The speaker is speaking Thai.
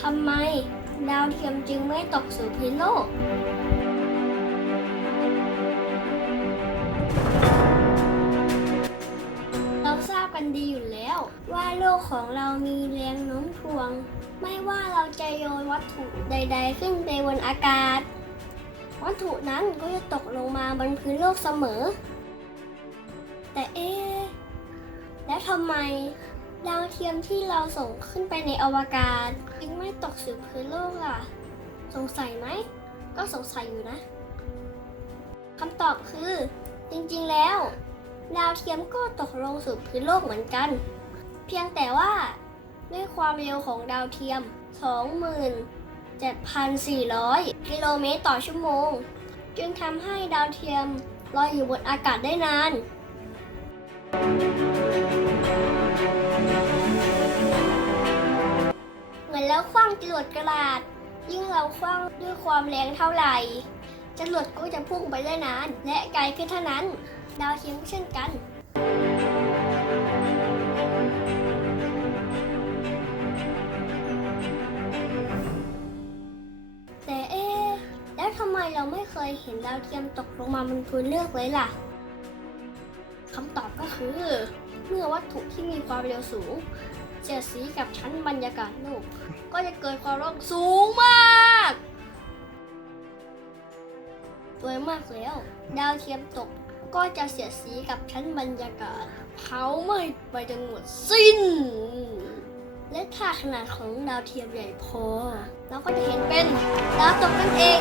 ทำไมดาวเทียมจึงไม่ตกสู่พื้นโลก เราทราบกันดีอยู่แล้ว ว่าโลกของเรามีแรงโน้มถ่วง ไม่ว่าเราจะโยนวัตถุใด ๆ ขึ้นไปบนอากาศ วัตถุนั้นก็จะตกลงมาบนพื้นโลกเสมอ แต่เอ๊แล้วทำไม ดาวเทียมที่เราส่งขึ้นไปในอวกาศจึงไม่ตกสู่พื้นโลกล่ะ สงสัยไหม ก็สงสัยอยู่นะคำตอบคือ จริงๆแล้ว ดาวเทียมก็ตกลงสู่พื้นโลกเหมือนกัน เพียงแต่ว่า ด้วยความเร็วของดาวเทียม 27,400 กิโลเมตรต่อชั่วโมง จึงทำให้ดาวเทียมลอยอยู่บนอากาศได้นาน แล้วคว้างจรวดกระดาษยิ่งเราคว้างด้วยความแรงเท่าไหร่จรวดก็จะพุ่งไปได้นาน และไกลขึ้นเท่านั้น ดาวเทียมเช่นกันแต่เอ๊แล้วทำไมเราไม่เคยเห็นดาวเทียมตกลงมาบนพื้นเลือกเลยล่ะคำตอบก็คือ เมื่อวัตถุที่มีความเร็วสูง เสียดสีกับชั้นบรรยากาศโลก ก็จะเกิดความร้อนสูงมากโดยมากแล้ว ดาวเทียมตกก็จะเสียดสีกับชั้นบรรยากาศเขาไม่ไปจนหมดสิ้น และถ้าขนาดของดาวเทียมใหญ่พอ เราก็จะเห็นเป็นดาวตกนั่นเอง